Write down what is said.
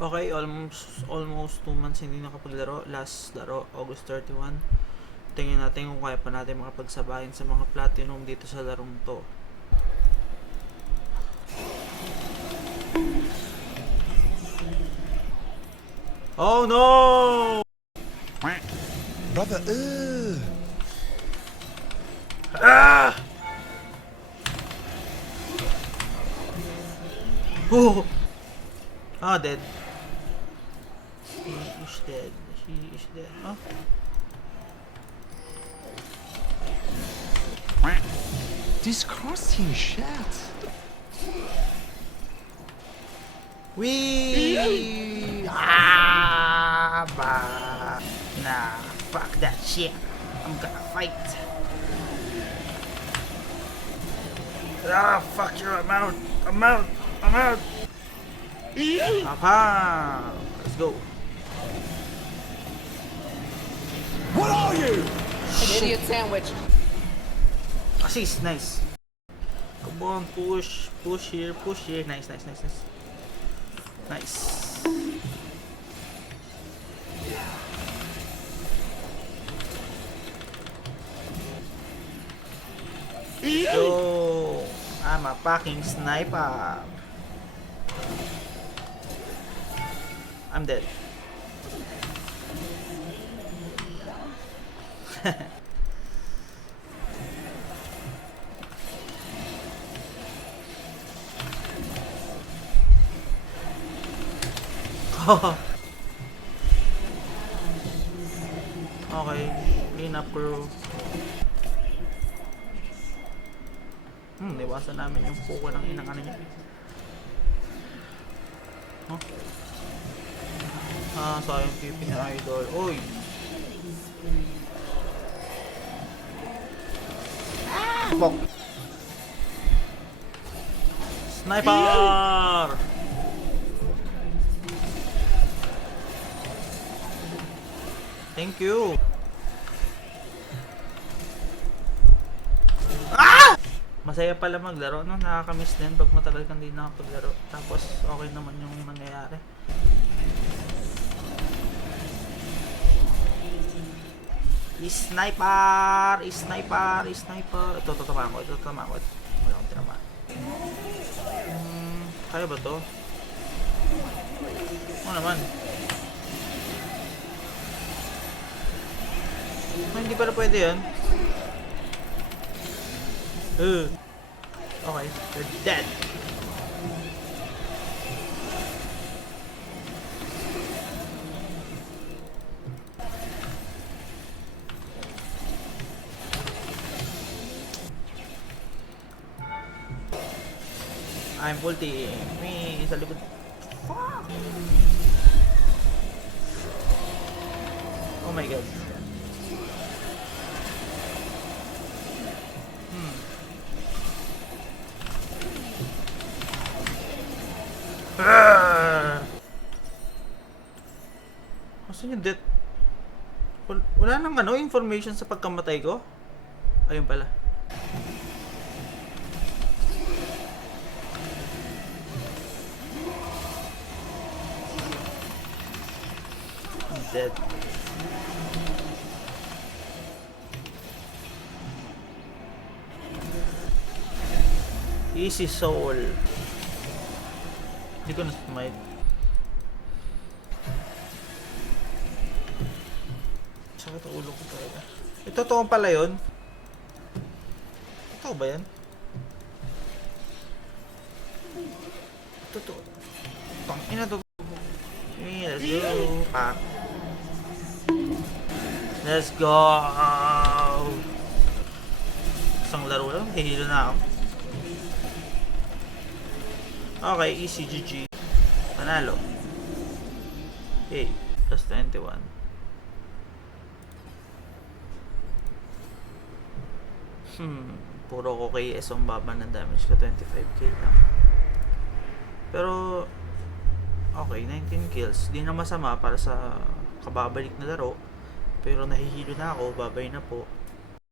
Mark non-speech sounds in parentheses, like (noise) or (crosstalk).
Okay, almost almost 2 months hindi nakapaglaro. Last laro, August 31. Tingnan natin kung kaya pa natin makapagsabayin sa mga platinum dito sa larong to. Oh no! Brother, ugh. Ah! Oh! Ah, dead. She is dead. She is dead. This crossing shit. We Ah! Bah. Nah, fuck that shit. I'm gonna fight. Ah, fuck you, I'm out. I'm out. I'm out. Aha! Let's go. An idiot sandwich. Assist, nice. Come on, push, push here, push here. Nice, nice, nice, nice. Nice. Yo, I'm a fucking sniper. I'm dead. (laughs) okay, clean up crew. Hmm, iwasan namin yung puko ng inang ano niya. Huh? Ah, sayang TP ni Idol. Oy! Bok! Sniper! Thank you. Ah! Masaya pala maglaro, no? Nakakamiss din pag matagal kang di nakapaglaro. Tapos, okay naman yung nangyayari. Sniper! Sniper! Sniper! Ito, tamaan ko. Ito, tamaan ko. Wala akong tinamaan. Hmm, kaya ba to? Oo naman. Ah, hindi pala pwede yan. Uh. Okay, you're dead. I'm ulti. May sa likod. Fuck! Oh my god. Hmm. Ah! Asan yung death? Wal- Wala nang ano, information sa pagkamatay ko? Ayun pala. Dead. Easy soul. Hindi ko na-smite. Sakit ang ulo ko talaga. Ito to pala yun. Ito ba yan? Ito to. Tang ina to. Eh, Let's go. Pak. Let's go. Isang laro lang. Hihilo na ako. Okay, easy GG. Panalo. Okay, plus 21. Hmm, puro ko KS ang baba ng damage ko, 25k lang. Pero, okay, 19 kills. Di na masama para sa kababalik na laro. Pero nahihilo na ako, babay na po.